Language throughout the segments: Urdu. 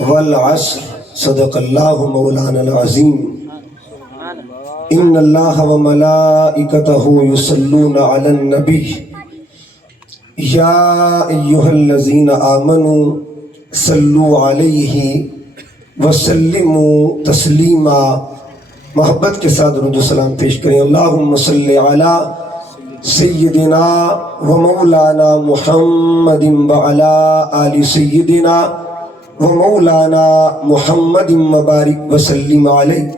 والعصر صدق اللہ مولانا العظیم ان اللہ وملائکتہ یصلون علی النبی یا ایہا الذین آمنوا صلوا علیہ وسلموا تسلیما. محبت کے ساتھ درود و سلام پیش کریں. اللہم صلی علی سیدنا و مولانا محمد وعلی آل سیدنا و مولانا محمد مبارک وسلم علیہ.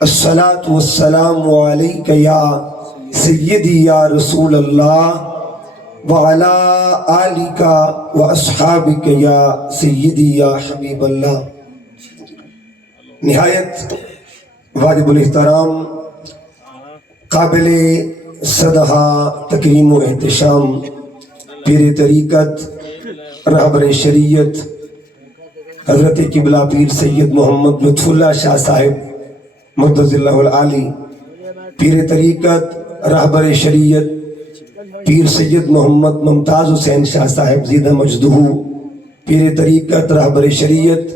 الصلاۃ والسلام علیک یا سیدی یا رسول اللہ وعلی آلک و اصحابک یا سیدی یا حبیب اللہ. نہایت واجب الاحترام قابل صدحہ تکریم و احتشام پیر طریقت رہبر شریعت حضرت قبلہ پیر سید محمد لطف اللہ شاہ صاحب مقدس اللہ العالی، پیر طریقت رہبر شریعت پیر سید محمد ممتاز حسین شاہ صاحب زیدہ مجدہ، پیر طریقت رہبر شریعت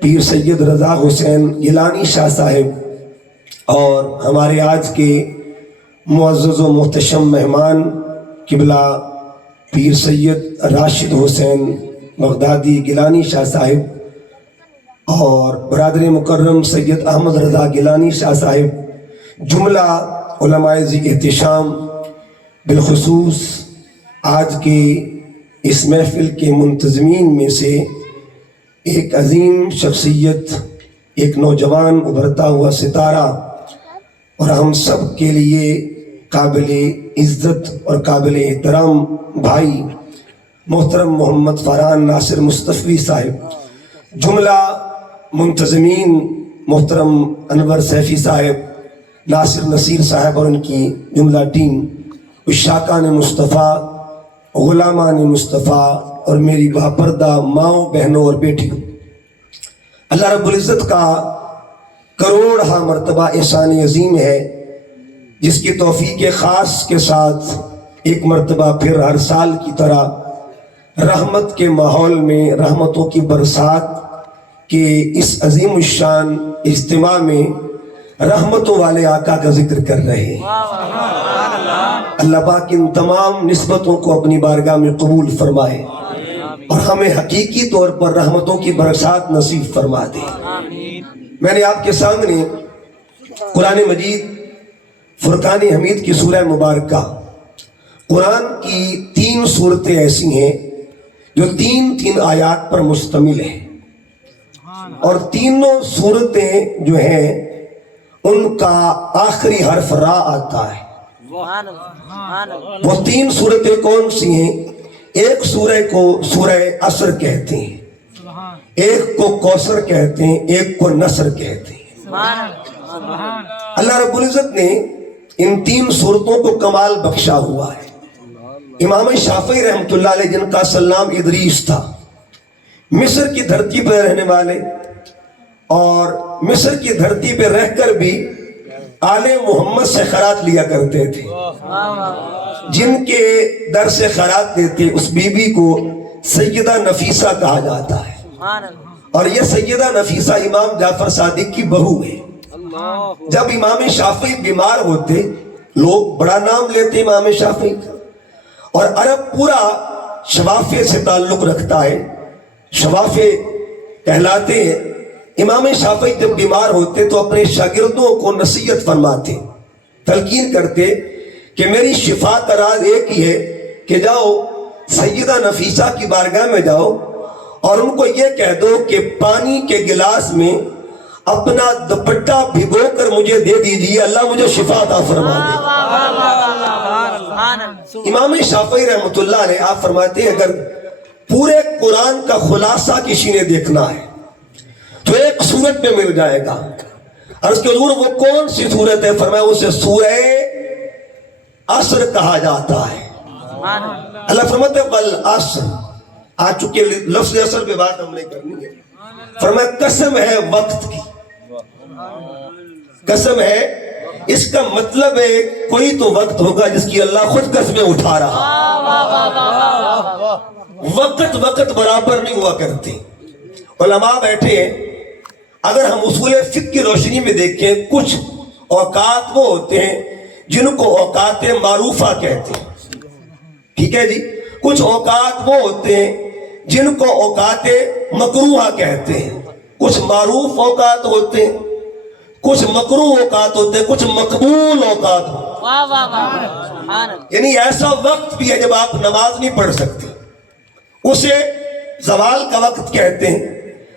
پیر سید رضا حسین گیلانی شاہ صاحب، اور ہمارے آج کے معزز و محتشم مہمان قبلہ پیر سید راشد حسین بغدادی گیلانی شاہ صاحب، اور برادر مکرم سید احمد رضا گیلانی شاہ صاحب، جملہ علماء ذی احتشام، بالخصوص آج کے اس محفل کے منتظمین میں سے ایک عظیم شخصیت، ایک نوجوان ابھرتا ہوا ستارہ اور ہم سب کے لیے قابل عزت اور قابل احترام بھائی محترم محمد فرحان ناصر مصطفی صاحب، جملہ منتظمین محترم انور سیفی صاحب، ناصر نصیر صاحب اور ان کی جملہ ٹیم، عشاقان مصطفیٰ، غلامان مصطفیٰ اور میری باپردہ ماؤں بہنوں اور بیٹیوں، اللہ رب العزت کا کروڑہا مرتبہ احسان عظیم ہے جس کی توفیق خاص کے ساتھ ایک مرتبہ پھر ہر سال کی طرح رحمت کے ماحول میں رحمتوں کی برسات کے اس عظیم الشان اجتماع میں رحمتوں والے آقا کا ذکر کر رہے ہیں. اللہ پاک ان تمام نسبتوں کو اپنی بارگاہ میں قبول فرمائے اور ہمیں حقیقی طور پر رحمتوں کی برسات نصیب فرما دے. میں نے آپ کے سامنے قرآن مجید فرقان حمید کی سورہ مبارکہ، قرآن کی 3 صورتیں ایسی ہیں جو 3 آیات پر مشتمل ہیں، اور تینوں صورتیں جو ہیں ان کا آخری حرف را آتا ہے. وہ 3 صورتیں کون سی ہیں؟ ایک سورہ کو سورہ عصر کہتے ہیں، ایک کو کوثر کہتے ہیں، ایک کو نصر کہتے ہیں. اللہ رب العزت نے ان 3 صورتوں کو کمال بخشا ہوا ہے. امام شافعی رحمۃ اللہ علیہ جن کا سلام ادریس تھا، مصر کی دھرتی پر رہنے والے اور مصر کی دھرتی پہ رہ کر بھی آل محمد سے خیرات لیا کرتے تھے. جن کے در سے خیرات دیتے اس بی بی کو سیدہ نفیسہ کہا جاتا ہے، اور یہ سیدہ نفیسہ امام جعفر صادق کی بہو ہے. جب امام شافعی بیمار ہوتے لوگ بڑا نام لیتے امام شافعی، اور عرب پورا شوافے سے تعلق رکھتا ہے، شوافے کہلاتے ہیں. امام شافعی جب بیمار ہوتے تو اپنے شاگردوں کو نصیحت فرماتے، تلقین کرتے کہ میری شفا کا راز ایک ہی ہے کہ جاؤ سیدہ نفیسہ کی بارگاہ میں جاؤ اور ان کو یہ کہہ دو کہ پانی کے گلاس میں اپنا دوپٹہ بھگو کر مجھے دے دیجیے، اللہ مجھے شفا عطا فرما دے. امام شافعی رحمۃ اللہ علیہ آپ فرماتے ہیں اگر پورے قرآن کا خلاصہ کسی نے دیکھنا ہے تو ایک سورت میں مل جائے گا. عرض کہ حضور وہ کون سی سورت ہے؟ فرمایا اسے سورہ عصر کہا جاتا ہے. اللہ فرماتے ہیں والعصر، آ چکے لفظ عصر پہ بات ہم نے کرنی ہے. فرمایا قسم ہے وقت کی، قسم ہے، اس کا مطلب ہے کوئی تو وقت ہوگا جس کی اللہ خود قسمیں اٹھا رہا. وقت برابر نہیں ہوا کرتے. علماء بیٹھے ہیں، اگر ہم اصول فقہ کی روشنی میں دیکھیں، کچھ اوقات وہ ہوتے ہیں جن کو اوقات معروفہ کہتے ہیں، ٹھیک ہے جی، کچھ اوقات وہ ہوتے ہیں جن کو اوقات مکروہ کہتے ہیں، کچھ معروف اوقات ہوتے ہیں، کچھ مکروہ اوقات ہوتے ہیں، کچھ مقبول اوقات ہوتے ہیں۔ یعنی ایسا وقت بھی ہے جب آپ نماز نہیں پڑھ سکتے، اسے زوال کا وقت کہتے ہیں،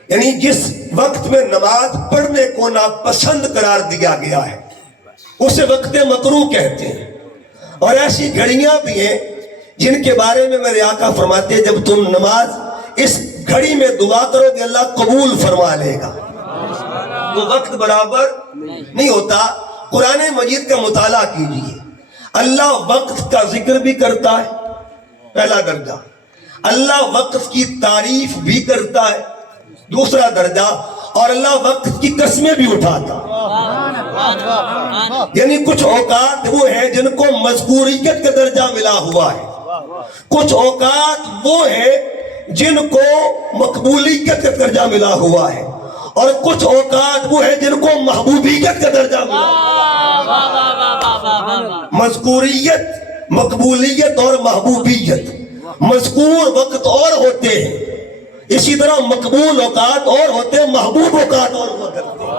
یعنی جس وقت میں نماز پڑھنے کو ناپسند قرار دیا گیا ہے اسے وقت مکروہ کہتے ہیں۔ اور ایسی گھڑیاں بھی ہیں جن کے بارے میں میرے آقا فرماتے ہیں جب تم نماز اس گھڑی میں دعا کرو گے اللہ قبول فرما لے گا، تو وقت برابر نہیں ہوتا۔ قرآن مجید کا مطالعہ کیجئے، اللہ وقت کا ذکر بھی کرتا ہے، پہلا درجہ، اللہ وقت کی تعریف بھی کرتا ہے، دوسرا درجہ، اور اللہ وقت کی قسمیں بھی اٹھاتا۔ یعنی کچھ اوقات وہ ہیں جن کو مذکوریت کا درجہ ملا ہوا ہے، کچھ اوقات وہ ہیں جن کو مقبولیت کا درجہ ملا ہوا ہے، اور کچھ اوقات وہ ہیں جن کو محبوبیت کا درجہ ملا ہوا ہے۔ مذکوریت، مقبولیت اور محبوبیت، مذکور وقت اور ہوتے ہیں، اسی طرح مقبول اوقات اور ہوتے ہیں، محبوب اوقات اور ہوا کرتے ہیں۔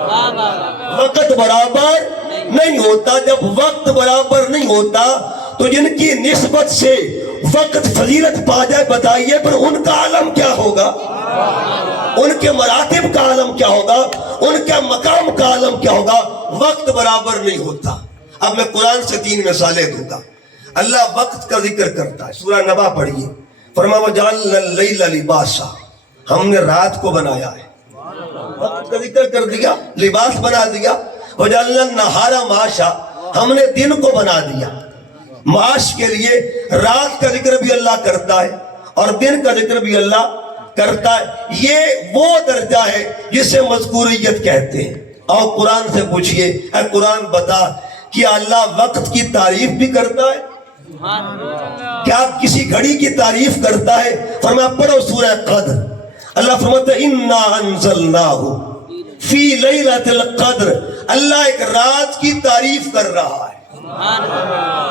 وقت برابر نہیں ہوتا، جب وقت برابر نہیں ہوتا تو جن کی نسبت سے وقت فضیلت پا جائے بتائیے پھر ان کا عالم کیا ہوگا، ان کے مراتب کا عالم کیا ہوگا، ان کے مقام کا عالم کیا ہوگا۔ وقت برابر نہیں ہوتا۔ اب میں قرآن سے 3 مثالیں دوں گا۔ اللہ وقت کا ذکر کرتا ہے، سورہ نبا پڑھیے، فرمایا وَجَعَلْنَا اللَّيْلَ لِبَاسًا، ہم نے رات کو بنایا ہے، وقت کا ذکر کر دیا، لباس بنا دیا۔ وَجَعَلْنَا النَّهَارَ مَعَاشًا، ہم نے دن کو بنا دیا معاش کے لیے۔ رات کا ذکر بھی اللہ کرتا ہے اور دن کا ذکر بھی اللہ کرتا ہے۔ یہ وہ درجہ ہے جسے مذکوریت کہتے ہیں۔ اور قرآن سے پوچھئے، اے قرآن بتا کیا اللہ وقت کی تعریف بھی کرتا ہے؟ کیا کسی گھڑی کی تعریف کرتا ہے؟ فرمایا پڑھو سورہ قدر، اللہ فرماتا ہے اِنَّا أَنزَلْنَاهُ فِي لَيْلَةِ الْقَدْرِ، اللہ ایک رات کی تعریف کر رہا ہے،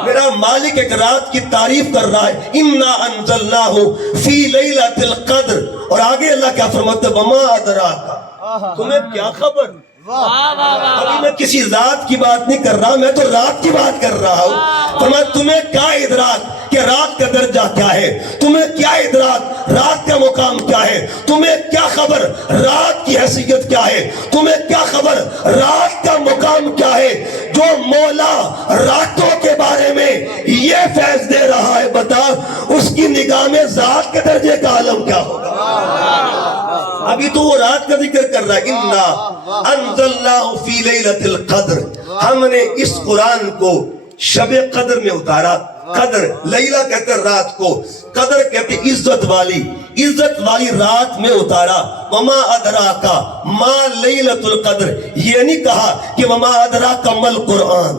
میرا مالک ایک رات کی تعریف کر رہا ہے۔ اِنَّا أَنزَلْنَاهُ فِي لَيْلَةِ الْقَدْرِ، اور آگے اللہ کیا فرماتا ہے وَمَا أَدْرَاكَ، تمہیں کیا خبر۔ ابھی میں کسی ذات کی بات نہیں کر رہا، میں تو رات کی بات کر رہا ہوں۔ فرمایا تمہیں کیا ادراک کہ رات کا درجہ کیا ہے، تمہیں کیا ادراک رات کا مقام کیا ہے، تمہیں کیا خبر رات کی حیثیت کیا ہے، تمہیں کیا خبر رات کا مقام کیا ہے۔ جو مولا راتوں کے بارے میں یہ فیض دے رہا ہے، بتا اس کی نگاہ میں ذات کے درجے کا عالم کیا ہوگا۔ ابھی تو وہ رات کا ذکر کر رہا ہے، اِنَّا أَنزَلْنَاهُ فِي لَيْلَةِ الْقَدْرِ، ہم نے اس قرآن کو شب قدر میں اتارا۔ قدر لیلہ کہتے ہیں رات کو، قدر کہتے ہیں عزت والی رات میں اتارا۔ وما ادراکا ما لیلۃ القدر، یہ نہیں کہا کہ وما ادراکا مل قرآن،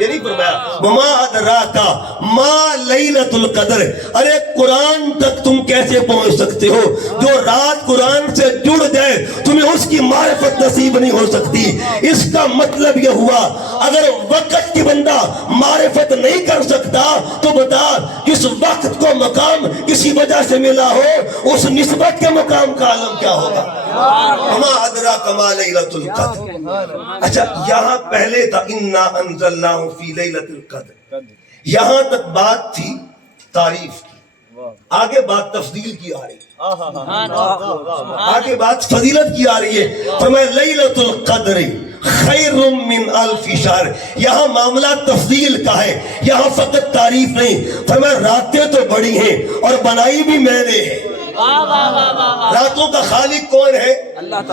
یہ نہیں فرمایا وما ادراکا ما لیلۃ القدر۔ ارے قرآن تک تم کیسے پہنچ سکتے ہو؟ جو رات قرآن سے جڑ جائے تمہیں اس کی معرفت نصیب نہیں ہو سکتی۔ اس کا مطلب یہ ہوا اگر وقت کی بندہ معرفت نہیں کر سکتا تو بتا جس وقت کو مقام کسی وجہ سے ملا ہو اس نسبت کے مقام کا عالم کیا ہوگا۔ وما ادراک ما لیلۃ القدر۔ اچھا یہاں پہلے تھا انا انزلناہ فی لیلۃ القدر، یہاں تک بات تھی تعریف کی، آگے بات تفضیل کی آ رہی ہے، آگے بات فضیلت کی آ رہی ہے۔ فرمایا لیلۃ القدر خیر من الف شہر، یہاں معاملہ تفضیل کا ہے، یہاں فقط تعریف نہیں۔ فرمایا راتیں تو بڑی ہیں اور بنائی بھی میں نے ہے۔ راتوں کا خالق کون ہے؟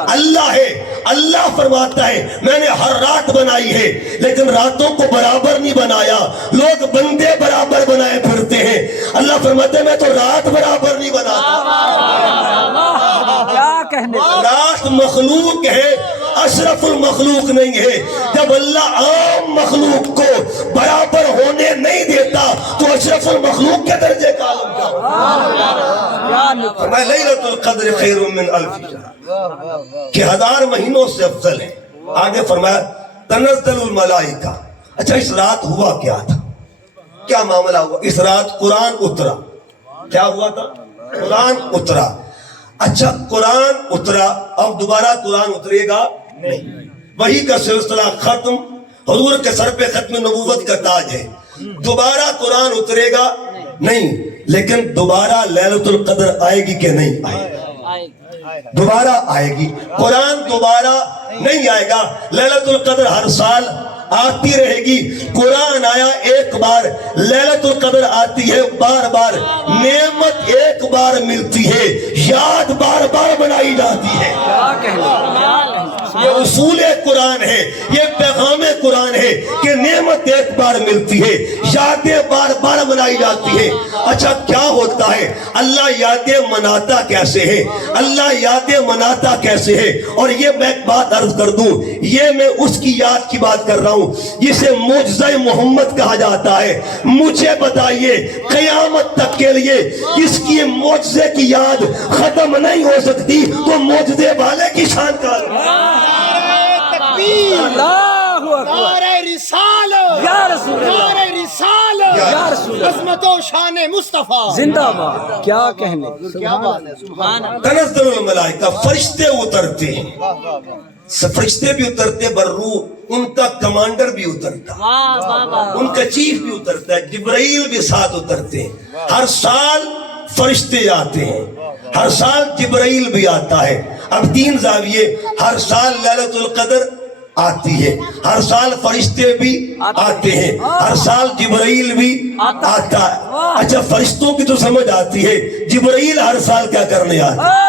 اللہ ہے۔ اللہ فرماتا ہے میں نے ہر رات بنائی ہے، لیکن راتوں کو برابر نہیں بنایا، لوگ بندے برابر بنائے پھرتے ہیں۔ اللہ فرماتا ہے میں تو رات برابر نہیں بناتا۔ رات مخلوق ہے، اشرف المخلوق نہیں ہے. جب اللہ عام مخلوق کو برابر ہونے نہیں دیتا تو اشرف المخلوق کے درجے کا عالم کیا؟ فرمایا لیلۃ القدر خیر من الف شہر، کہ 1000 مہینوں سے افضل ہے. آگے فرمایا تنزل الملائکہ. اچھا اس رات ہوا کیا تھا، کیا معاملہ ہوا؟ اس رات قرآن اترا. کیا ہوا تھا؟ قرآن اترا. اچھا قرآن اترا، اب دوبارہ قرآن اترے گا نہیں. وحی کا سلسلہ ختم، حضور کے سر پہ ختم نبوت کا تاج ہے. دوبارہ قرآن اترے گا نہیں، لیکن دوبارہ لیلۃ القدر آئے گی کہ نہیں آئے گی؟ دوبارہ آئے گی. قرآن دوبارہ نہیں آئے گا. لیلۃ القدر ہر سال آتی رہے گی. قرآن آیا ایک بار، لیلۃ القدر آتی ہے بار بار. نعمت ایک بار ملتی ہے، یاد بار بار بنائی جاتی ہے. یہ اصول قرآن ہے، یہ پیغام قرآن ہے کہ نعمت ایک بار ملتی ہے، یادیں بار بار بنائی جاتی ہے. اچھا کیا ہوتا ہے؟ اللہ یادیں مناتا کیسے ہے؟ اللہ یادیں مناتا کیسے ہے؟ اور یہ میں ایک بات عرض کر دوں، یہ میں اس کی یاد کی بات کر رہا ہوں جسے معجزہ محمد کہا جاتا ہے. مجھے بتائیے قیامت تک کے لیے کس کی معجزے کی یاد ختم نہیں ہو سکتی تو معجزے والے کی شان کا عظمت و شان مصطفیٰ زندہ باد. کیا کہنے، تنزل الملائکہ، فرشتے اترتے ہیں. فرشتے بھی اترتے بالروح، ان کا کمانڈر بھی اترتا، ان کا چیف بھی اترتا ہے، جبرائیل بھی ساتھ اترتے ہیں. ہر سال فرشتے آتے ہیں، ہر سال جبرائیل بھی آتا ہے. اب 3 زاویے، ہر سال لیلۃ القدر آتی ہے، ہر سال فرشتے بھی آتے ہیں، ہر سال جبرائیل بھی آتا ہے. اچھا فرشتوں کی تو سمجھ آتی ہے، جبرائیل ہر سال کیا کرنے آتا ہے؟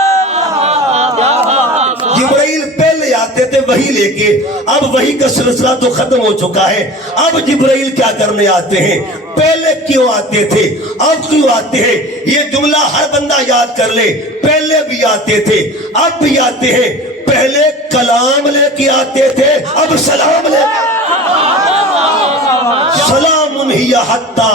جبرائیل پہلے آتے تھے وحی لے کے، اب وحی کا سلسلہ تو ختم ہو چکا ہے. اب جبرائیل کیا کرنے آتے ہیں؟ پہلے کیوں آتے تھے، اب کیوں آتے ہیں؟ یہ جملہ ہر بندہ یاد کر لے. پہلے بھی آتے تھے، اب بھی آتے ہیں. پہلے کلام لے کے آتے تھے، اب سلام لے کے سلام ہی حتی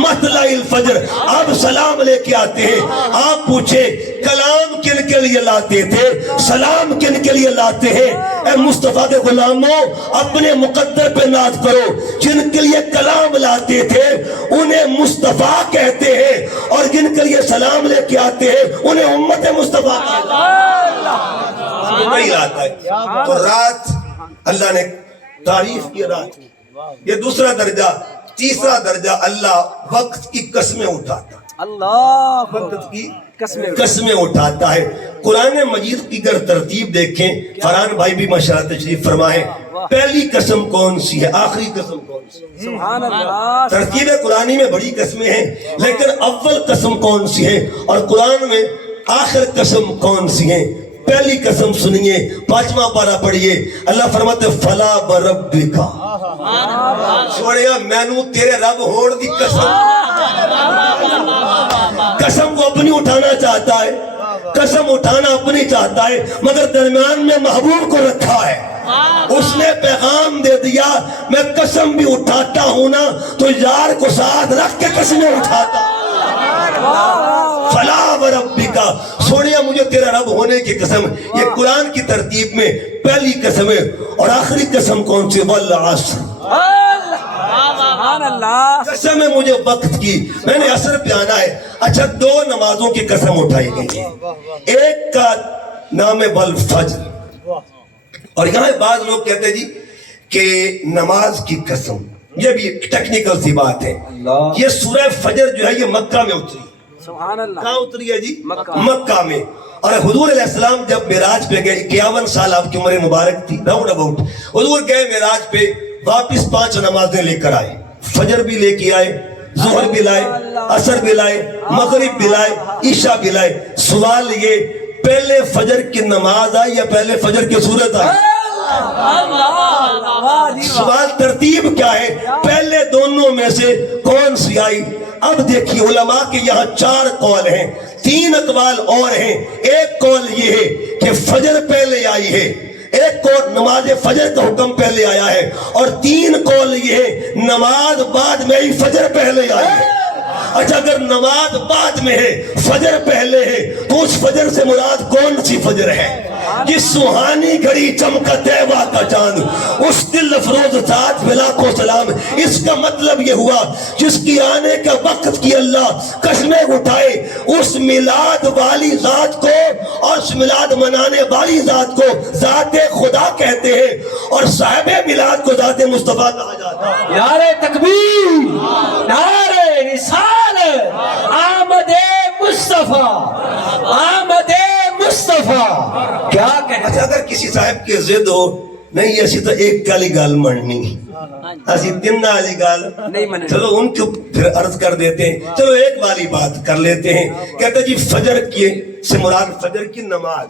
مطلع الفجر، اب سلام لے کے آتے ہیں. آپ پوچھے کلام کن کے لیے لاتے تھے، سلام کن کے لیے لاتے ہیں؟ اے مصطفیٰ کے غلاموں اپنے مقدر پہ ناز کرو. جن کے لیے کلام لاتے تھے انہیں مصطفیٰ کہتے ہیں، اور جن کے لیے سلام لے کے آتے ہیں انہیں امت مصطفیٰ کہتے ہیں. نہیں لاتا ہے. تو رات اللہ نے تعریف کی رات، یہ دوسرا درجہ. تیسرا درجہ اللہ وقت کی قسمیں اٹھاتا، اللہ وقت کی قسمیں اٹھاتا ہے. قرآن مجید کی اگر ترتیب دیکھیں، فرحان بھائی بھی ماشاءاللہ تشریف فرمائیں، پہلی قسم کون سی ہے، آخری قسم کون سی؟ سبحان اللہ. ترتیب قرآنی میں بڑی قسمیں ہیں، لیکن اول قسم کون سی ہے اور قرآن میں آخر قسم کون سی ہیں؟ پہلی قسم سنیے، 5واں پارہ پڑھیے. اللہ فرماتے فلا بربک، سوڑیا مینو تیرے رب ہون دی قسم. قسم کو اپنی اٹھانا چاہتا ہے، قسم اٹھانا اپنی چاہتا ہے، مگر درمیان میں محبوب کو رکھا ہے. اس نے پیغام دے دیا میں قسم بھی اٹھاتا ہوں نا تو یار کو ساتھ رکھ کے قسمیں اٹھاتا. فلا وربک، سوڑیا مجھے تیرا رب ہونے کی قسم. یہ قرآن کی ترتیب میں پہلی قسم ہے. اور آخری قسم کون سی؟ والعصر، سبحان اللہ. قسم ہے مجھے وقت کی، میں نے عصر پہ آنا ہے. اچھا 2 نمازوں کی قسم اٹھائی گئی ہے. ایک کا نام ہے والفجر، اور یہاں بعض لوگ کہتے جی کہ نماز کی قسم، یہ بھی ٹیکنیکل سی بات ہے. یہ سورہ فجر جو ہے یہ مکہ میں اتری. سبحان اللہ. کہاں اتری ہے جی؟ مکہ میں. اور حضور علیہ السلام جب معراج پہ گئے، 51 سال آپ کی عمر مبارک تھی راؤنڈ اباؤٹ، حضور گئے معراج پہ، واپس 5 نمازیں لے کر آئے. فجر بھی لے کے آئے، ظہر بھی لائے، عصر بھی لائے، مغرب بھی لائے، عشاء بھی لائے. سوال یہ پہلے فجر کی نماز آئی یا پہلے فجر کی صورت آئی؟ سوال ترتیب کیا ہے؟ پہلے دونوں میں سے کون سی آئی؟ اب دیکھیے علماء کے یہاں 4 قول ہیں، 3 اقوال اور ہیں. ایک قول یہ ہے کہ فجر پہلے آئی ہے، ایک قول نماز فجر کا حکم پہلے آیا ہے اور 3 قول یہ ہے نماز بعد میں ہی فجر پہلے آئی ہے. اچھا اگر نماز بعد میں ہے فجر پہلے ہے تو اس فجر سے مراد کون سی فجر ہے؟ جس سہانی گھڑی چمکا طیبہ کا چاند اس دل افروز ساتھ میں لاکھوں سلام. اس کا مطلب یہ ہوا جس کی آنے کا وقت کی اللہ قسمیں اٹھائے اس میلاد والی ذات کو اور اس میلاد منانے والی ذات کو ذات خدا کہتے ہیں اور صاحب میلاد کو ذات مصطفیٰ کہا جاتا ہے. نعرہ تکبیر، نعرہ رسالت، آمد مصطفیٰ، آمد مصطفیٰ. کیا کہنا؟ اچھا اگر کسی صاحب کی ضد ہو نہیں ایسی تو ایک کالی گال مننی ایسی 3 والی گال نہیں مننی. چلو ان کو پھر عرض کر دیتے ہیں. چلو ایک والی بات کر لیتے ہیں. کہتے جی فجر کی سے مراد فجر کی نماز.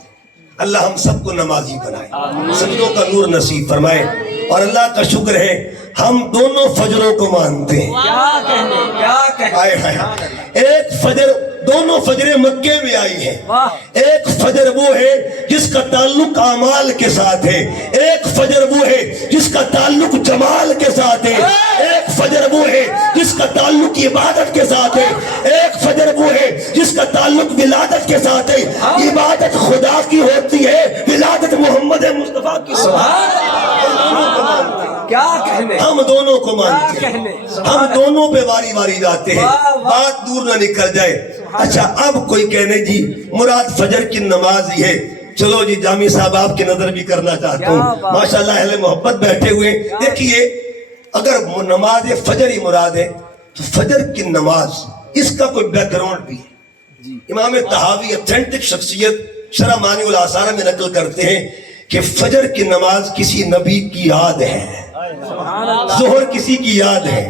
اللہ ہم سب کو نمازی بنائے، سجدوں کا نور نصیب فرمائے. اور اللہ کا شکر ہے ہم دونوں فجروں کو مانتے ہیں. کیا کہنے، کیا کہنے. آئے ہائے. ایک فجر، دونوں فجریں مکے میں آئی ہیں. ایک فجر وہ ہے جس کا تعلق اعمال کے ساتھ ہے، ایک فجر وہ ہے جس کا تعلق جمال کے ساتھ ہے، ایک فجر وہ ہے جس کا تعلق عبادت کے ساتھ ہے، ایک فجر وہ ہے جس کا تعلق ولادت کے ساتھ ہے. عبادت خدا کی ہوتی ہے، ولادت محمد مصطفیٰ کی. کیا کہنے، ہم دونوں کو مانتے ہیں، ہم دونوں پہ واری واری جاتے ہیں، بات دور نہ نکل جائے. اچھا اب کوئی کہنے جی مراد فجر کی نماز ہی ہے. چلو جی جامی صاحب آپ کی نظر بھی کرنا چاہتا ہوں. ماشاءاللہ اہل محبت بیٹھے ہوئے. دیکھیے اگر نماز فجر ہی مراد ہے تو فجر کی نماز اس کا کوئی بیک گراؤنڈ بھی ہے. امام طحاوی اتھینٹک شخصیت شرح مانی الآثار میں نقل کرتے ہیں کہ فجر کی نماز کسی نبی کی یاد ہے، ظہر کسی کی یاد ہے،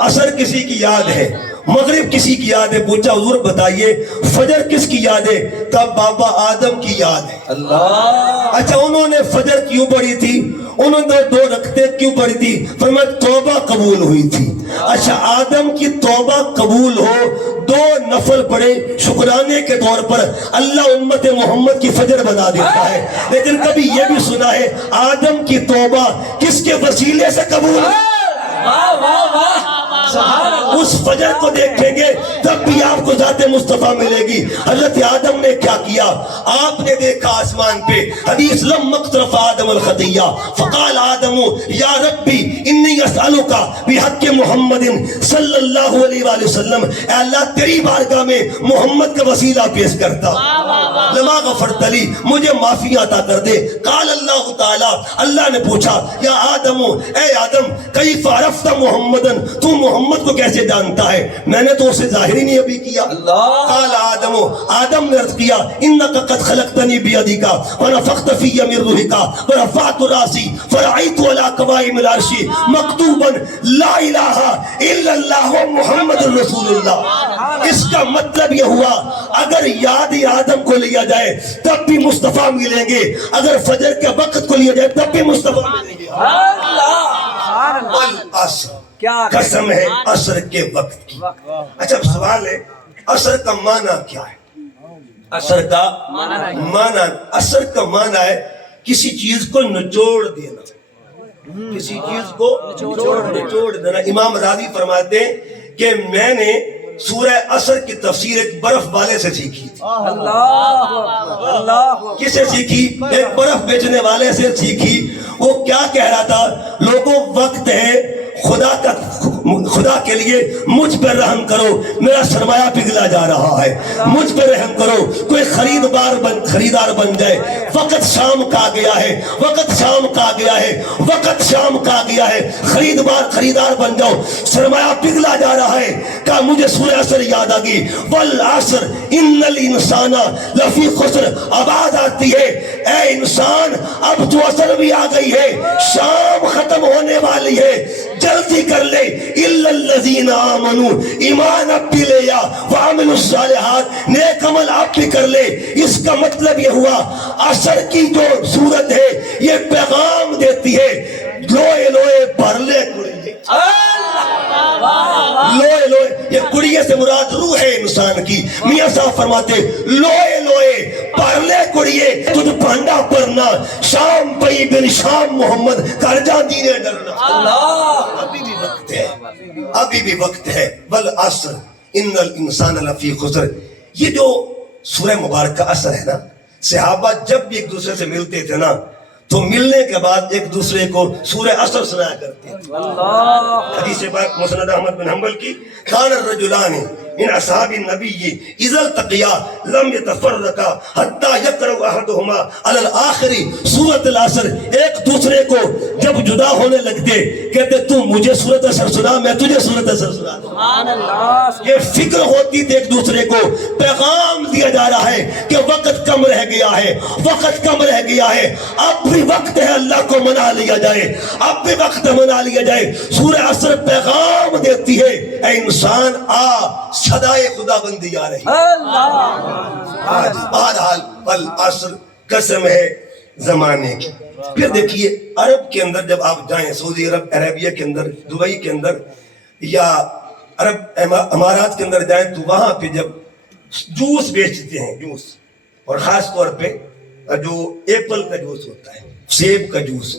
عصر کسی کی یاد ہے، مغرب کسی کی یاد ہے. پوچھا حضور بتائیے فجر کس کی یاد ہے؟ تب بابا آدم کی یاد ہے. اللہ. اچھا انہوں نے فجر کیوں پڑھی تھی؟ انہوں نے 2 رکعتیں کیوں پڑھی تھی؟ فرمایا توبہ قبول ہوئی تھی. اچھا آدم کی توبہ قبول ہو 2 نفل پڑھے شکرانے کے طور پر اللہ امت محمد کی فجر بنا دیتا ہے. لیکن کبھی یہ بھی سنا ہے آدم کی توبہ کس کے وسیلے سے قبول ہے؟ واہ واہ واہ. اس فجر کو دیکھیں گے تب بھی آپ کو ذات مصطفیٰ ملے گی. حضرت آدم نے کیا کیا؟ آپ نے دیکھا آسمان پہ حدیث لم اقترف آدم الخطیہ فقال آدم یا ربی انی اسألک بحق محمد صلی اللہ علیہ وآلہ وسلم، اے اللہ تیری بارگاہ میں محمد کا وسیلہ پیش کرتا، لما غفرت لی مجھے معافی عطا کر دے. قال اللہ تعالی، اللہ نے پوچھا یا آدم، اے آدم کیف عرفت محمدن، تو محمد کو کیسے جانتا ہے؟ میں نے تو اسے ظاہر ہی نہیں ابھی کیا. قال آدم، آدم نے عرض کیا انک قد خلقتنی بیدک ونفخت فی من روحک ورفعت راسی فرأیت علی قوائم العرش مکتوبا لا الہ الا اللہ محمد رسول اللہ. اس کا مطلب یہ ہوا اگر یاد آدم کو لیا جائے تب بھی مصطفیٰ ملیں گے، اگر فجر کے وقت کو لیا جائے تب بھی مصطفیٰ ملیں گے. والعصر، قسم ہے عصر کے وقت کی. اچھا سوال ہے عصر کا معنی کیا ہے؟ عصر کا معنی، عصر کا معنی ہے کسی چیز کو نچوڑ دینا، کسی چیز کو نچوڑ دینا. امام راضی فرماتے ہیں کہ میں نے سورہ عصر کی تفسیر ایک برف والے سے سیکھی تھی. اللہ. کس سے سیکھی؟ ایک برف بیچنے والے سے سیکھی. وہ کیا کہہ رہا تھا؟ لوگوں وقت ہے خدا کے لیے مجھ پر رحم کرو، میرا سرمایہ پگھلا جا رہا ہے، مجھ پر رحم کرو، کوئی خریدار بن جائے. وقت شام کا گیا ہے، وقت شام کا گیا ہے، وقت شام کا گیا ہے، خریدار بن جاؤ، سرمایہ پگھلا جا رہا ہے. کہا مجھے سورہ عصر یاد آ گئی، والعصر ان الانسان لفی خسر. آواز آتی ہے اے انسان اب تو عصر بھی آ گئی ہے، شام ختم ہونے والی ہے، جلدی کر لے. الا الذین آمنوا، ایمان اب بھی لے یا وعملوا الصالحات، نیک عمل اب بھی کر لے. اس کا مطلب یہ ہوا عصر کی جو صورت ہے یہ پیغام دیتی ہے لوئے لوئے پرلے کڑیے. لوئے لوئے، یہ کڑیے سے مراد روح ہے انسان کی. میاں صاحب فرماتے لوئے لوئے پرلے کڑیے تجھ پانڈا پرنا شام پئی بن شام محمد کر جا دینے ڈرنا اللہ ابھی بھی وقت ہے ابھی بھی وقت ہے والعصر ان الانسان لفی خسر یہ جو سورہ مبارک کا اثر ہے نا صحابہ جب بھی ایک دوسرے سے ملتے تھے نا تو ملنے کے بعد ایک دوسرے کو سورہ عصر سنایا کرتے تھے حدیث پاک مسند احمد بن حنبل کی کان الرجلان من اصحاب النبی اذا التقیا لم يتفرقا حتى يقرأ احدهما على الاخر سورۃ العصر ایک دوسرے کو جب جدا ہونے لگتے کہتے تو مجھے سورۃ عصر سنا میں تجھے سورۃ عصر سنا دوں سبحان اللہ یہ فکر ہوتی تھی ایک دوسرے کو پیغام دیا جا رہا ہے کہ وقت کم رہ گیا ہے وقت کم رہ گیا ہے اب بھی وقت ہے اللہ کو منا لیا جائے اب بھی وقت منا لیا جائے سورہ عصر پیغام دیتی ہے اے انسان آ صدائے خدا بندی آ رہی آج بہرحال والعصر قسم ہے زمانے کی پھر دیکھیے عرب کے اندر جب آپ جائیں سعودی عرب عربیہ کے اندر دبئی کے اندر یا عرب امارات کے اندر جائیں تو وہاں پہ جب جوس بیچتے ہیں جوس اور خاص طور پہ جو ایپل کا جوس ہوتا ہے سیب کا جوس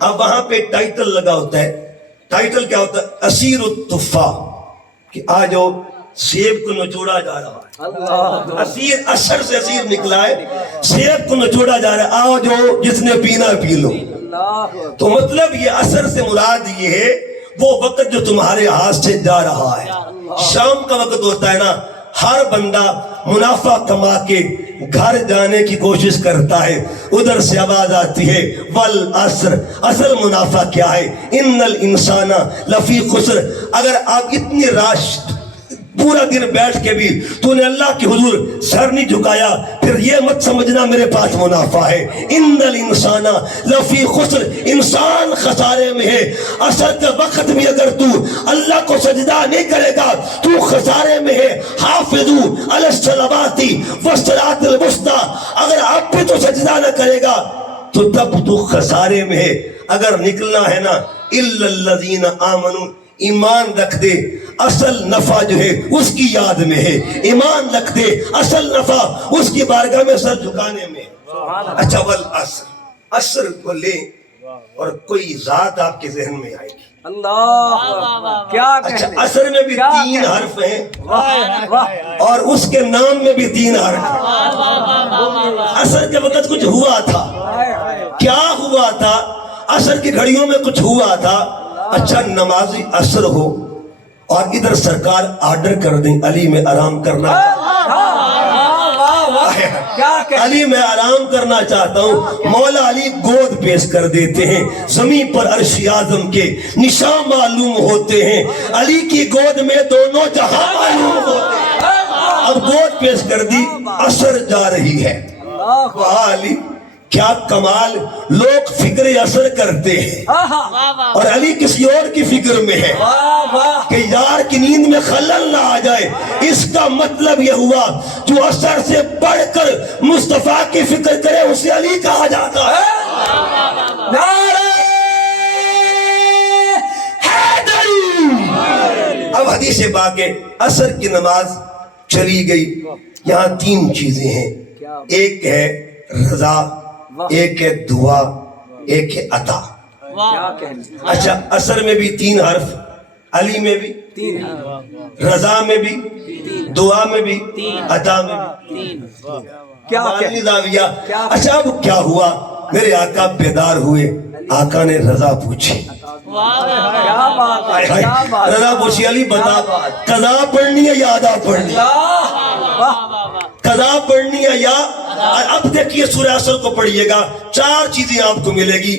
اب وہاں پہ ٹائٹل لگا ہوتا ہے ٹائٹل کیا ہوتا ہے اسیر التفاح کہ آج جو سیب کو نچوڑا جا رہا ہے اسیر اثر سے اسیر نکلا ہے سیب کو نچوڑا جا رہا ہے آؤ جو جس نے پینا پی لو تو مطلب یہ اثر سے مراد یہ ہے وہ وقت جو تمہارے ہاتھ سے جا رہا ہے شام کا وقت ہوتا ہے نا ہر بندہ منافع کما کے گھر جانے کی کوشش کرتا ہے ادھر سے آواز آتی ہے والعصر اصل منافع کیا ہے ان الانسان لفی خسر اگر آپ اتنی راش پورا دن بیٹھ کے بھی تو نے اللہ کے حضور سر نہیں جھکایا پھر یہ مت سمجھنا میرے پاس منافع ہے ان الانسان لفی خسر انسان خسارے میں ہے اصل کے وقت بھی اگر تو اللہ کو سجدہ نہیں کرے گا تو خسارے میں ہے حافظو علی الصلوات والصلاۃ الوسطی اگر آپ بھی تو سجدہ نہ کرے گا تو تب تو خسارے میں ہے اگر نکلنا ہے نا الا الذین آمنوا ایمان رکھ دے اصل نفع جو ہے اس کی یاد میں ہے ایمان رکھ دے اصل نفع اس کی بارگاہ میں سر جھکانے میں اچھا والعصر عصر کو لیں اور کوئی ذات آپ کے ذہن میں آئے گی اللہ کیا اچھا عصر میں بھی 3 حرف ہیں اور اس کے نام میں بھی 3 حرف ہیں عصر کے وقت کچھ ہوا تھا کیا ہوا تھا عصر کی گھڑیوں میں کچھ ہوا تھا اچھا نمازی عصر ہو اور ادھر سرکار آرڈر کر دیں علی میں آرام کرنا علی میں آرام کرنا چاہتا ہوں مولا علی گود پیش کر دیتے ہیں زمین پر عرش اعظم کے نشان معلوم ہوتے ہیں علی کی گود میں دونوں جہاں معلوم ہوتے ہیں اب گود پیش کر دی عصر جا رہی ہے علی کیا کمال لوگ فکر اثر کرتے ہیں اور علی کسی اور کی فکر میں ہے کہ یار کی نیند میں خلل نہ آ جائے اس کا مطلب یہ ہوا جو اثر سے بڑھ کر مصطفیٰ کی فکر کرے اسے علی کہا جاتا ہے اب حدیث پاک ہے عصر کی نماز چلی گئی یہاں 3 چیزیں ہیں ایک ہے رضا ایک ہے دعا ایک ہے عطا اچھا عصر میں بھی 3 حرف علی میں بھی 3 رضا میں بھی دعا میں بھی عطا میں بھی اچھا اب کیا ہوا میرے آقا بیدار ہوئے آقا نے رضا پوچھی رضا پوچھی علی بتا قضا پڑھنی ہے یا ادا پڑھنی قضا پڑھنی ہے یا اب دیکھیے سورہ عصر کو پڑھیے گا 4 چیزیں آپ کو ملے گی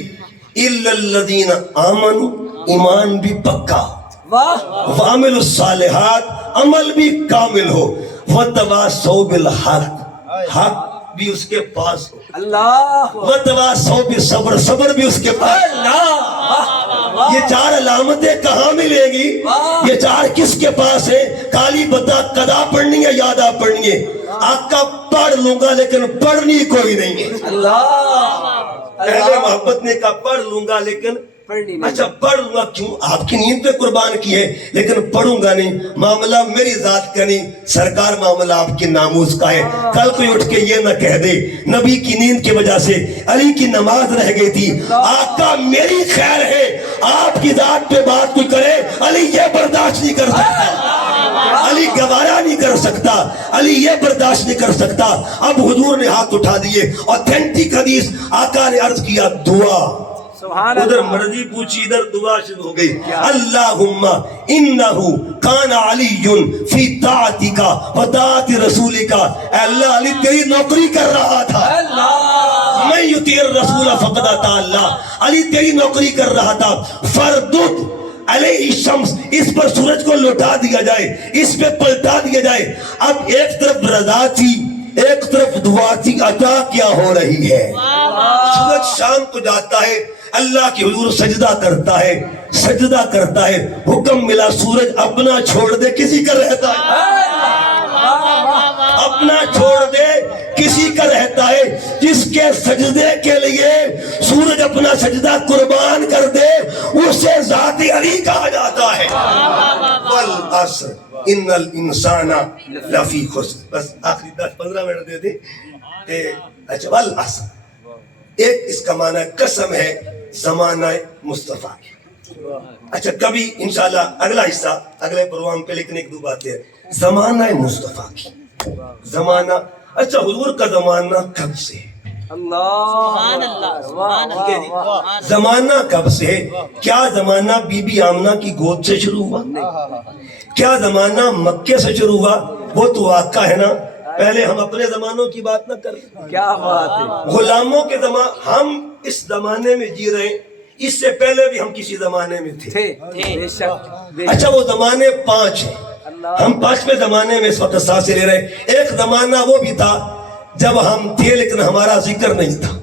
الا الذین آمنوا ایمان بھی پکا وعملوا الصالحات عمل بھی کامل ہو وتواصوا بالحق حق بھی اس کے پاس ہو اللہ وتواصوا بالصبر صبر بھی اس کے پاس یہ 4 علامتیں کہاں ملے گی یہ 4 کس کے پاس ہے کالی بتا قضا پڑھنی ہے یا ادا پڑھنی ہے آقا پڑھ لوں گا لیکن پڑھنی کوئی نہیں ہے اللہ اہل محبت نے کہا پڑھ لوں گا لیکن پڑھنی نہیں. اچھا پڑھوں گا کیوں؟ آپ کی نیند پہ قربان کی ہے، لیکن پڑھوں گا نہیں. معاملہ میری ذات کا نہیں سرکار، معاملہ آپ کے ناموس کا ہے. کل کوئی اٹھ کے یہ نہ کہہ دے نبی کی نیند کی وجہ سے علی کی نماز رہ گئی تھی. آقا میری خیر ہے، آپ کی ذات پہ بات کوئی کرے علی یہ برداشت نہیں کر سکتا، علی گوارا نہیں کر سکتا، علی یہ برداشت نہیں کر سکتا. اب حضور نے ہاتھ اٹھا دیے. اوتھینٹک حدیث، آقا نے عرض کیا دعا، سبحان ادھر اللہ. مرضی پوچھی ادھر دعا شروع ہو گئی. اللہم انہو کان علی فی طاعتک و طاعت رسولک. اے اللہ علی تیری نوکری کر رہا تھا، میں یطیع الرسول فقد اطاع اللہ. علی تیری نوکری کر رہا تھا. فردد علیہ الشمس، اس پر سورج کو لوٹا دیا جائے، اس پہ پلٹا دیا جائے. اب ایک طرف رضا تھی، ایک طرف دعا تھی. عطا کیا ہو رہی ہے؟ سورج شام کو جاتا ہے، اللہ کی حضور سجدہ کرتا ہے، سجدہ کرتا ہے. حکم ملا سورج اپنا چھوڑ دے، کسی کا رہتا ہے، اپنا چھوڑ دے کسی کا رہتا ہے. جس کے سجدے کے لیے سورج اپنا سجدہ قربان کر دے اسے ذات علی کہا جاتا ہے. والعصر ان الانسان لفی خسر. بس آخری 10-15 منٹ دے دے. اچھا والعصر ایک اس کا معنی قسم ہے زمانہ مصطفیٰ کی. اچھا کبھی انشاءاللہ اگلا حصہ اگلے پروگرام پہ، لیکن ایک دو باتیں ہیں. زمانہ مصطفیٰ کی زمانہ. اچھا حضور کا زمانہ کب سے؟ زمانہ کب سے؟ کیا زمانہ بی بی آمنہ کی گود سے شروع ہوا؟ کیا زمانہ مکے سے شروع ہوا؟ وہ تو واقع ہے نا. پہلے ہم اپنے زمانوں کی بات نہ کریں. کیا بات ہے. غلاموں کے زمان، ہم اس زمانے میں جی رہے ہیں، اس سے پہلے بھی ہم کسی زمانے میں تھے. بے شک. اچھا وہ زمانے 5 ہیں، ہم 5ویں زمانے میں اس وقت سانسیں لے رہے ہیں. ایک زمانہ وہ بھی تھا جب ہم تھے لیکن ہمارا ذکر نہیں تھا.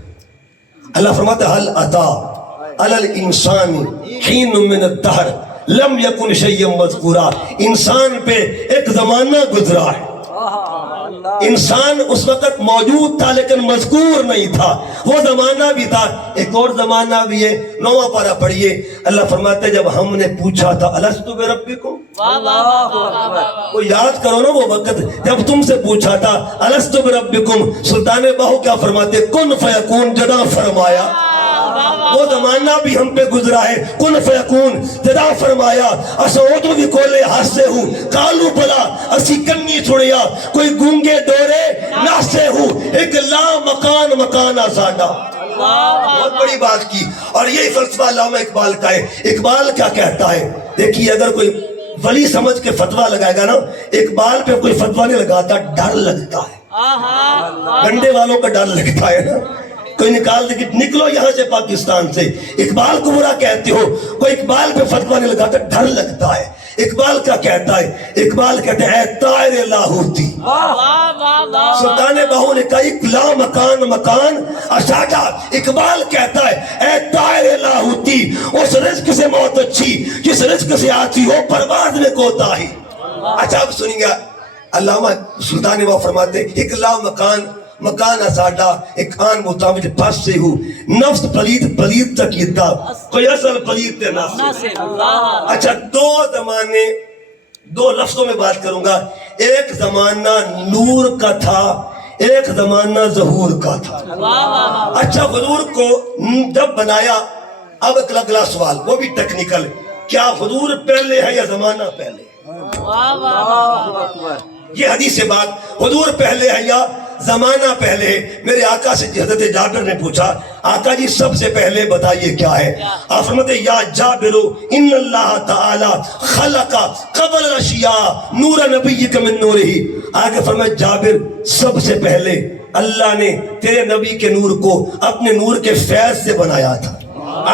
اللہ فرماتا ہے حل اتا علی الانسان حین من الدہر لم یکن شیئا مذکورا. انسان پہ ایک زمانہ گزرا ہے، انسان اس وقت موجود تھا لیکن مذکور نہیں تھا. وہ زمانہ بھی تھا. ایک اور زمانہ بھی ہے، 9واں پارہ پڑھیے. اللہ فرماتے جب ہم نے پوچھا تھا الست بربکم، وہ یاد کرو نا وہ وقت جب تم سے پوچھا تھا الست بربکم. سلطان باہو کیا فرماتے؟ کن فیکون، جدا فرمایا. وہ زمانہ بھی ہم پہ گزرا ہے. کن فیکون جدا فرمایا. اسعودو بھی کولے ہاسے ہوں کالو بلا اسی کنی چھوڑیا کوئی گونگے ڈورے ناسے ہوں ایک لا مکان مکانا ساڈا. بہت بڑی بات کی. اور یہی فلسفہ علامہ اقبال کا ہے. اقبال کیا کہتا ہے؟ دیکھیے اگر کوئی ولی سمجھ کے فتویٰ لگائے گا نا، اقبال پہ کوئی فتویٰ نہیں لگاتا، ڈر لگتا ہے. ڈنڈے والوں کا ڈر لگتا ہے نا. کوئی نکال دے کہ نکلو یہاں سے پاکستان سے، اقبال کو برا کہتے ہو. کوئی اقبال پہ فتویٰ نہیں لگاتا، ڈر لگتا ہے. اقبال کیا کہتا ہے؟ اقبال کہتے ہیں اے طائر لاہوتی. سلطان باہو نے کہا ایک لا مکان مکان اشاٹا. اقبال کہتا ہے اے طائر لاہوتی، اس رزق سے موت اچھی جس رزق سے آتی ہو پرواز میں کوتاہی. اچھا اب سنیں گا علامہ سلطان باہو فرماتے ہیں ایک لا مکان مکان اساڈا ایک آن مطابق پاس سے ہوں نفس پلید پلید تکیتا کوئی اصل پلید تے نفس. اچھا دو زمانے، دو لفظوں میں بات کروں گا. ایک زمانہ نور کا تھا، ایک زمانہ ظہور کا تھا. اچھا حضور کو جب بنایا، اب اگلا سوال وہ بھی ٹیکنیکل، کیا حضور پہلے ہے یا زمانہ پہلے؟ یہ حدیث سے بات، حضور پہلے ہے یا زمانہ پہلے ہے. میرے آقا سے حضرت جابر نے پوچھا آقا جی سب سے پہلے بتائیے کیا ہے؟ آپ فرماتے یا جابر ان اللہ تعالی خلق قبل الاشیاء نور نبیک من نورہ. آگے فرمایا جابر سب سے پہلے اللہ نے تیرے نبی کے نور کو اپنے نور کے فیض سے بنایا تھا.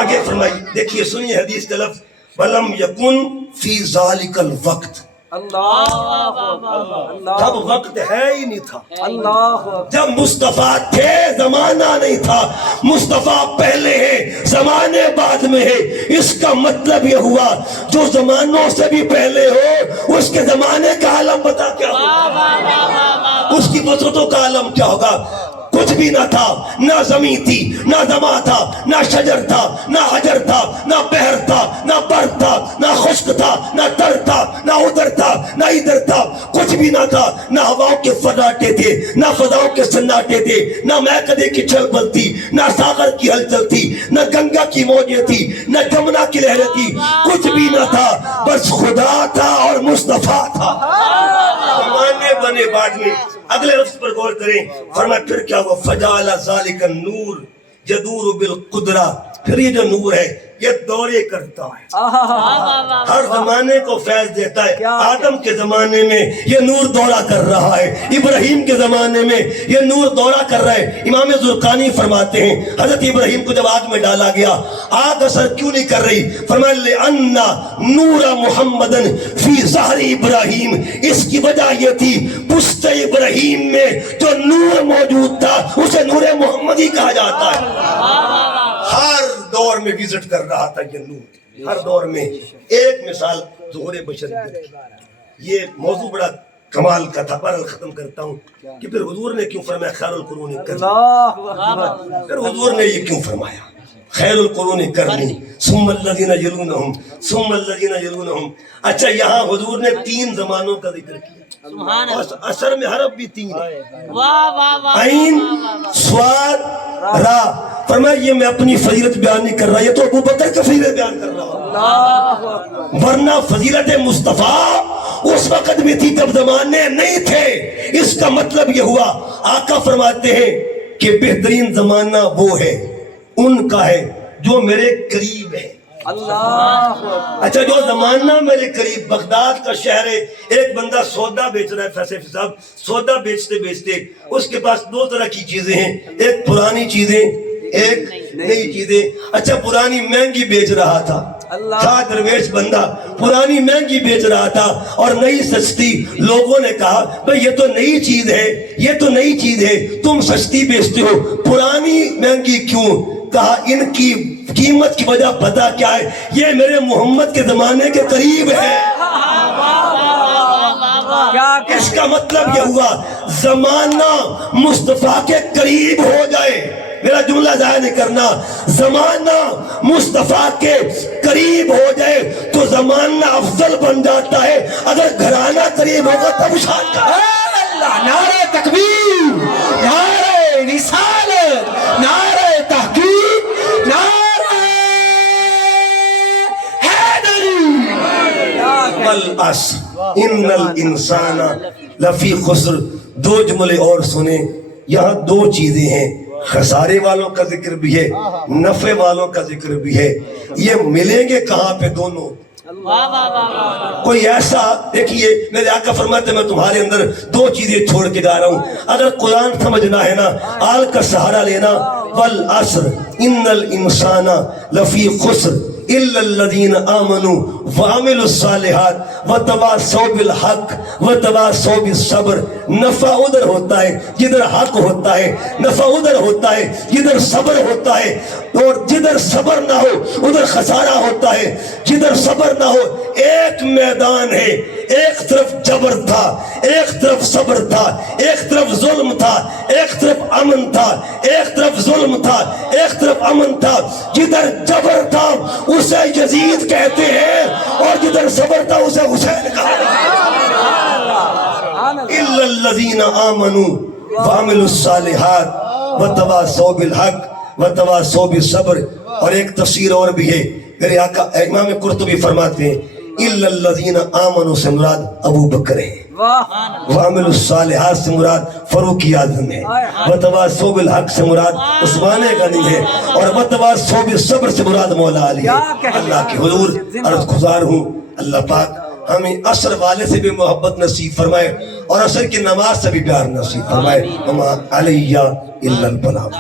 آگے فرمائی دیکھیے سنیے حدیث کا لفظ ولم یکن فی ذالک الوقت. تب وقت ہے ہی نہیں تھا. جب مصطفیٰ تھے زمانہ نہیں تھا. مصطفیٰ پہلے ہے زمانے بعد میں ہے. اس کا مطلب یہ ہوا جو زمانوں سے بھی پہلے ہو اس کے زمانے کا عالم بتا کیا ہوگا، اس کی وسعتوں کا عالم کیا ہوگا. کچھ بھی نہ تھا، نہ زمین تھی، نہ زما تھا، نہ شجر تھا، نہ حجر تھا، نہ بحر تھا، نہ برف تھا، نہ خشک تھا، نہ تر تھا، نہ ادھر تھا، نہ ادھر تھا، کچھ بھی نہ تھا، نہ ہواؤں کے فراٹے تھے، نہ فضاؤں کے سناٹے تھے، نہ میکدے کی چھل بل تھی، نہ ساغر کی ہلچل تھی، نہ گنگا کی موجیں تھی، نہ جمنا کی لہریں تھی، کچھ بھی نہ تھا، بس خدا تھا اور مصطفیٰ تھا۔ زمانے بنے بعد میں اگلے لفظ پر غور کریں، فرمایا پھر کیا ہوا، فجعل ذلک النور یدور بالقدرہ، پھر یہ جو نور ہے یہ دورے کرتا ہے، ہر زمانے کو فیض دیتا ہے۔ آدم کے زمانے میں یہ نور دورہ کر رہا ہے، ابراہیم کے زمانے میں یہ نور دورہ کر رہا ہے۔ امام زرقانی فرماتے ہیں حضرت ابراہیم کو جب آگ میں ڈالا گیا، آگ اثر کیوں نہیں کر رہی؟ فرمایا لِأَنَّ نور محمدن فی ظہر ابراہیم، اس کی وجہ یہ تھی پشت ابراہیم میں جو نور موجود تھا اسے نور محمدی کہا جاتا ہے۔ ہر دور میں وزٹ کر رہا تھا یہ نور، ہر دور میں۔ ایک مثال ظہور بشریت کی، یہ موضوع بڑا کمال کا تھا، پر ختم کرتا ہوں کہ پھر حضور نے کیوں فرمایا خیر القرون کرنی، پھر حضور نے یہ کیوں فرمایا خیر القرون کرنی ثم الذین یلونہم ثم الذین یلونہم۔ اچھا یہاں حضور نے 3 زمانوں کا ذکر کیا، اثر میں حرف بھی 3 ہے، عین صاد را۔ فرمایا یہ میں اپنی فضیلت بیان نہیں کر رہا، یہ تو ابو بکر کا فضیلت بیان کر رہا ہوں، ورنہ فضیلت مصطفیٰ اس وقت بھی تھی جب زمانے نہیں تھے۔ اس کا مطلب یہ ہوا، آقا فرماتے ہیں کہ بہترین زمانہ وہ ہے، ان کا ہے جو میرے قریب ہے۔ اچھا جو زمانہ میرے قریب، بغداد کا شہر ہے، ایک بندہ سودا بیچ رہا ہے، فیصل صاحب سودا بیچتے بیچتے اس کے پاس 2 طرح کی چیزیں ہیں، ایک پرانی چیزیں ایک نئی چیزیں۔ اچھا پرانی مہنگی بیچ رہا تھا درویش بندہ، پرانی مہنگی بیچ رہا تھا اور نئی سستی۔ لوگوں نے کہا بھئی یہ تو نئی چیز ہے، یہ تو نئی چیز ہے، تم سستی بیچتے ہو، پرانی مہنگی کیوں؟ کہا ان کی قیمت کی وجہ پتہ کیا ہے، یہ میرے محمد کے زمانے کے قریب ہے۔ اس کا مطلب یہ ہوا زمانہ مصطفیٰ کے قریب ہو جائے، میرا جملہ ضائع نہیں کرنا، زمانہ مصطفیٰ کے قریب ہو جائے تو زمانہ افضل بن جاتا ہے، اگر گھرانہ قریب ہوگا تب شان کا۔ نعرہ تکبیر، نعرہ رسالت، نعرہ تحقیق، نعرہ حیدری۔ والعصر ان الانسان لفی خسر۔ 2 جملے اور سنیں، یہاں 2 چیزیں ہیں، خسارے والوں کا ذکر بھی ہے، نفع والوں کا ذکر بھی ہے۔ یہ ملیں گے کہاں پہ دونوں؟ کوئی ایسا دیکھیے، میرے آقا فرماتے میں تمہارے اندر 2 چیزیں چھوڑ کے جا رہا ہوں، اگر قرآن سمجھنا ہے نا، آل کا سہارا لینا۔ والعصر ان الانسان لفی خسر الا الذین آمنوا وعملوا الصالحات وتواصوا بالحق وتواصوا بالصبر۔ نفع ادھر ہوتا ہے جدھر حق ہوتا ہے، نفع ادھر ہوتا ہے جدھر صبر ہوتا ہے، اور جدھر صبر نہ ہو ادھر خسارہ ہوتا ہے، جدھر صبر نہ ہو۔ ایک میدان ہے، ایک طرف جبر تھا، ایک طرف صبر تھا، ایک طرف ظلم تھا، ایک طرف امن تھا، ایک طرف ظلم تھا، ایک طرف امن تھا۔ جدھر جبر تھا اسے یزید کہتے ہیں، اور جدھر صبر تھا اسے حسین کہا۔ الا الذین آمنوا وعملوا الصالحات وتواصوا بالحق وتواصوا بالصبر۔ اور ایک تفسیر اور بھی ہے، میرے آقا امام قرطبی فرماتے ہیں الا الذین آمنوا سے مراد ابو بکر ہے، وعملوا الصالحات سے مراد فاروق اعظم ہے، وتواصوا بالحق سے مراد عثمان غنی ہے، اور وتواصوا بالصبر سے مراد مولا علی ہے۔ اللہ کے حضور عرض گزار ہوں اللہ پاک ہمیں عصر والے سے بھی محبت نصیب فرمائے اور عصر کی نماز سے بھی پیار نصیب فرمائے۔ وما علیہ الا البلاغ۔